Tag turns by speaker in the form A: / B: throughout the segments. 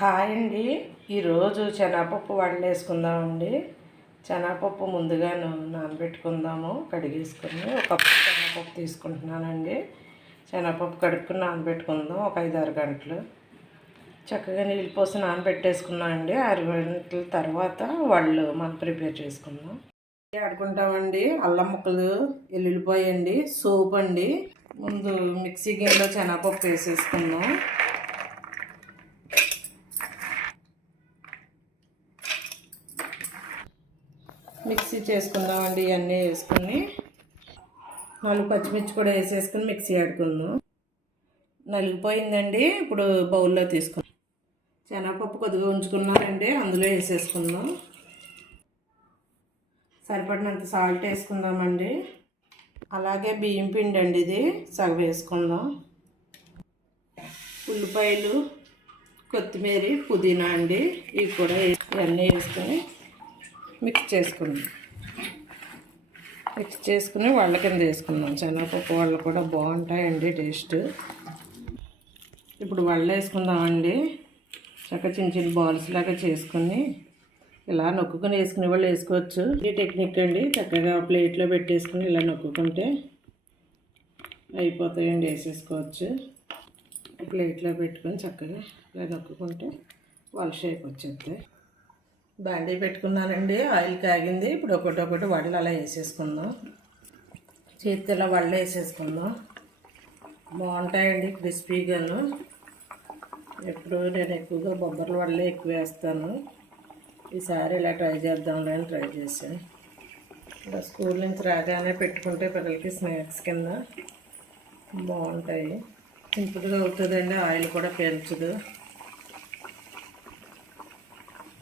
A: Hi అండి. ఈరోజు శనగపప్పు వడలేసుకుందామండి శనగపప్పు ముందుగా నానబెట్టుకుందాము. కడిగేసుకుని ఒక కప్పు శనగపప్పు తీసుకుంటున్నానండి. శనగపప్పు కడుక్కుని నానబెట్టుకుందాం ఒక ఐదు ఆరు గంటలు. చక్కగా నీళ్ళు పోసి నానబెట్టేసుకున్నాం అండి. ఆరు గంటల తర్వాత వాళ్ళు మనం ప్రిపేర్ చేసుకుందాం. ఆడుకుంటామండి. అల్లం ముక్కలు ఎల్లుల్లిపాయండి సోప్ అండి. ముందు మిక్సీ గిన్నెలో శనగపప్పు వేసేసుకుందాం. మిక్సీ చేసుకుందామండి ఇవన్నీ వేసుకుని. నాలుగు పచ్చిమిర్చి కూడా వేసేసుకుని మిక్సీ ఆడుకుందాం. నలిగిపోయిందండి ఇప్పుడు బౌల్లో తీసుకుందాం శనగపప్పు కొద్దిగా ఉంచుకున్నానండి అందులో వేసేసుకుందాం. సరిపడినంత సాల్ట్ వేసుకుందామండి. అలాగే బియ్యం పిండి అండి ఇది సగం వేసుకుందాం. ఉల్లిపాయలు కొత్తిమీర పుదీనా అండి ఇవి కూడా ఇవన్నీ వేసుకొని మిక్స్ చేసుకుందాం మిక్స్ చేసుకుని వాళ్ళ కింద వేసుకుందాం శనగపప్పు వాళ్ళు కూడా బాగుంటాయండి టేస్ట్. ఇప్పుడు వాళ్ళు వేసుకుందామండి. చక్కగా చిన్న చిన్న బాల్స్ లాగా చేసుకుని ఇలా నొక్కుని వేసుకునే వాళ్ళు వేసుకోవచ్చు. ఈ టెక్నిక్ అండి. చక్కగా ప్లేట్లో పెట్టేసుకుని ఇలా నొక్కుంటే అయిపోతాయండి వేసేసుకోవచ్చు. ప్లేట్లో పెట్టుకొని చక్కగా ఇలా నొక్కుంటే వాళ్ళ షేప్ వచ్చేస్తాయి బాండీ పెట్టుకున్నానండి ఆయిల్ కాగింది. ఇప్పుడు ఒకటి ఒకటి వడలు అలా వేసేసుకుందాం. చేతితో ఇలా వడలు వేసేసుకుందాం. బాగుంటాయండి క్రిస్పీగాను ఎప్పుడు నేను ఎక్కువగా బొబ్బర్ల వడలే ఎక్కువ వేస్తాను. ఈసారి ఇలా ట్రై చేద్దాంలే అని ట్రై చేశాను. ఇలా స్కూల్ నుంచి రాగానే పెట్టుకుంటే పిల్లలకి స్నాక్స్ కింద బాగుంటాయి. సింపుల్గా అవుతుందండి ఆయిల్ కూడా పెంచదు.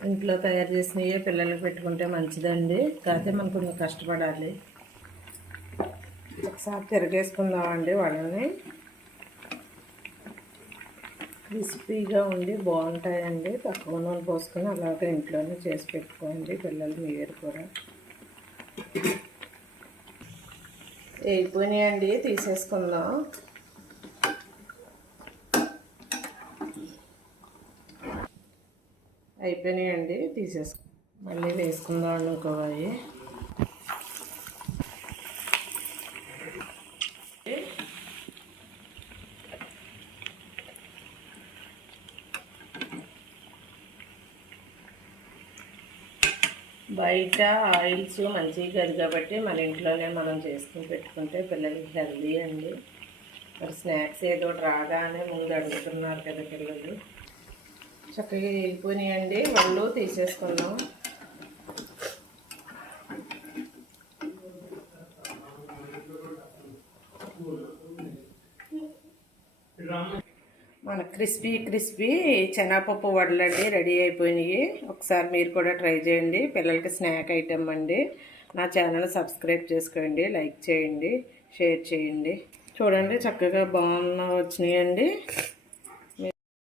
A: ఇంట్లో తయారు చేసినవి పిల్లలకు పెట్టుకుంటే మంచిదండి. కాకపోతే మనం కొంచెం కష్టపడాలి. ఒకసారి తిరగేసుకుందామండి వాళ్ళని. క్రిస్పీగా ఉండి బాగుంటాయండి. తక్కువ నూనె పోసుకొని అలాగే ఇంట్లోనే చేసి పెట్టుకోండి పిల్లలు మీరు కూడా. వేగిపోయినాయండి తీసేసుకుందాం. అయిపోయినాయండి తీసేసుకు మళ్ళీ వేసుకుందాం అనుకోవాలి బయట ఆయిల్స్ మంచిగా కాదు కాబట్టి మన ఇంట్లోనే మనం చేసుకుని పెట్టుకుంటే పిల్లలకి హెల్దీ అండి. మరి స్నాక్స్ ఏదో రాగానే ముందు అడుగుతున్నారు కదా పిల్లలు. చక్కగా వెళ్ళిపోయినాయండి. వాళ్ళు తీసేసుకుందాం. మన క్రిస్పీ క్రిస్పీ శనగపప్పు వడలండి రెడీ అయిపోయినాయి. ఒకసారి మీరు కూడా ట్రై చేయండి. పిల్లలకి స్నాక్ ఐటమ్ అండి. నా ఛానల్ సబ్స్క్రైబ్ చేసుకోండి లైక్ చేయండి షేర్ చేయండి. చూడండి చక్కగా బాగున్న వచ్చినాయండి.